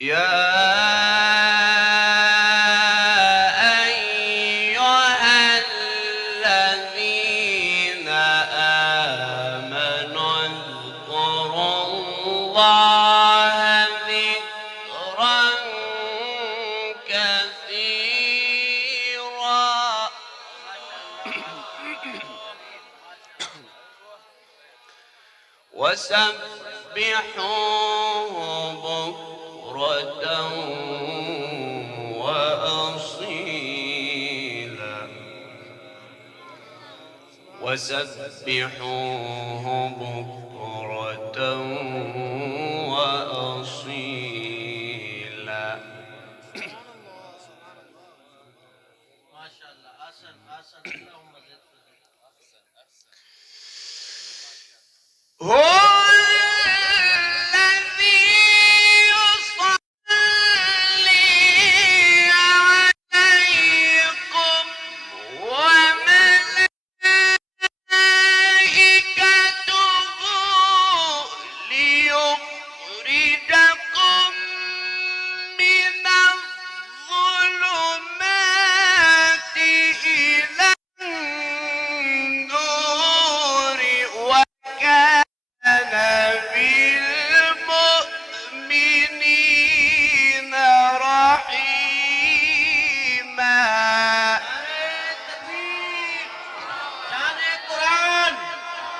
يا أيها الذين آمنوا اذكروا الله ذكرا كثيرا وسبحوه بكرة وأصيلا وسبحوه بكرة وأصيلا. ما شاء الله. أحسن أحسن. اللهم زد هو الذي يصلي عليكم وملائكته ليخرجكم من الظلمات إلى النور وكان بالمؤمنين رحيما. التكبير. شان القرآن،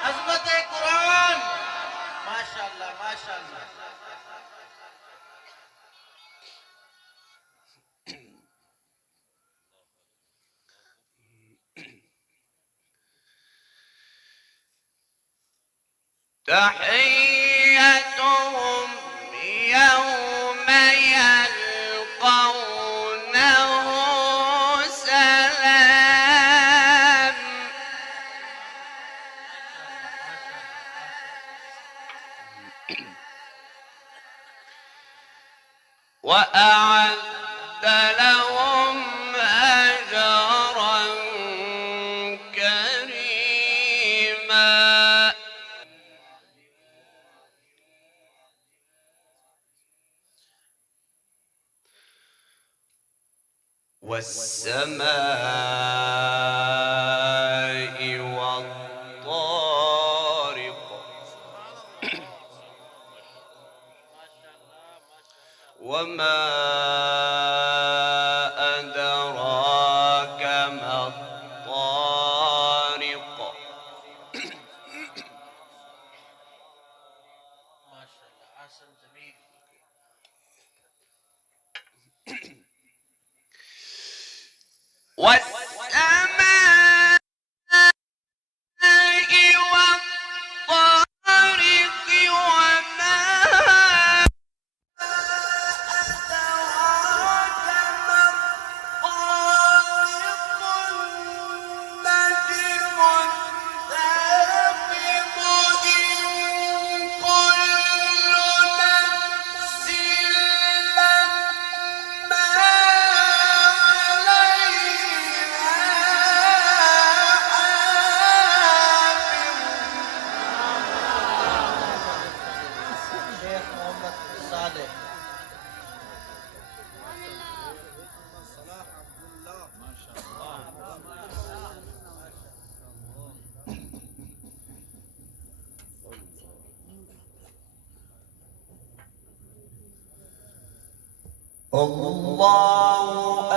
عظمة القرآن. ما شاء الله ما شاء الله. تحيتهم يوم يلقونه سلام وأعد لهم أجرا كريما. والسماء والطارق وما أدراك ما الطارق. ما شاء الله. أحسن جميل. والسماء والطارق وما أدراك ما الطارق. النجم الثاقب. إن كل نفس لما شيخ محمد صالح. الله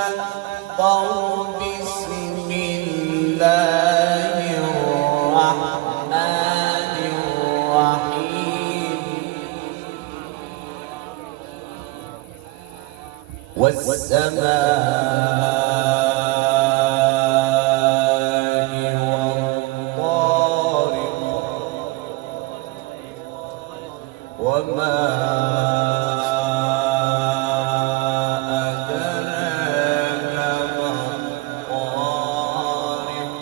أكبر. بسم الله الرحمن الرحيم. والسماء والطارق وما أدراك ما الطارق.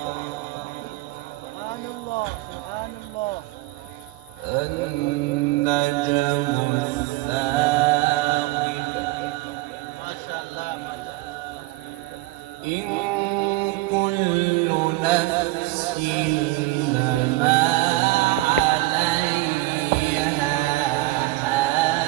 سبحان الله سبحان الله. النجم الثاقب. ما شاء الله ما شاء الله. إن كل نفس لما عليها حافظ.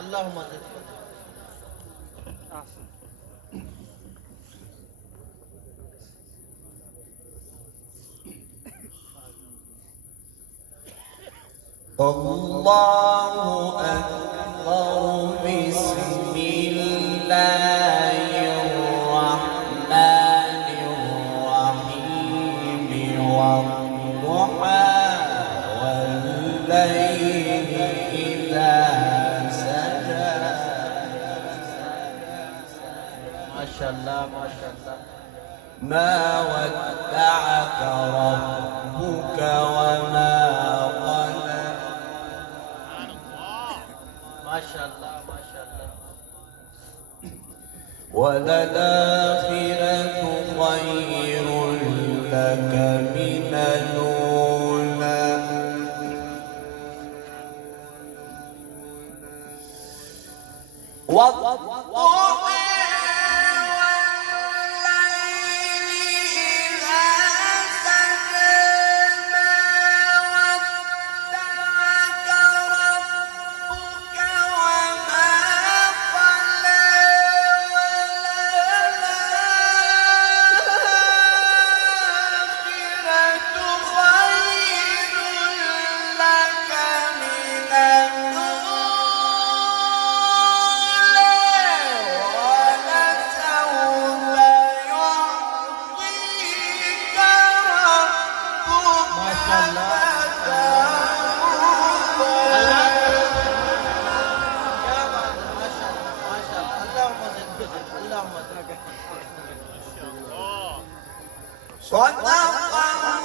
اللهم زد الله أكبر بسم الله الرحمن الرحيم والضحى والليل إذا سجى ما شاء الله ما شاء الله ما ودعك ربك وما قلى ما شاء الله ما شاء الله وللآخرة خير لك من الأولى والضحى صدق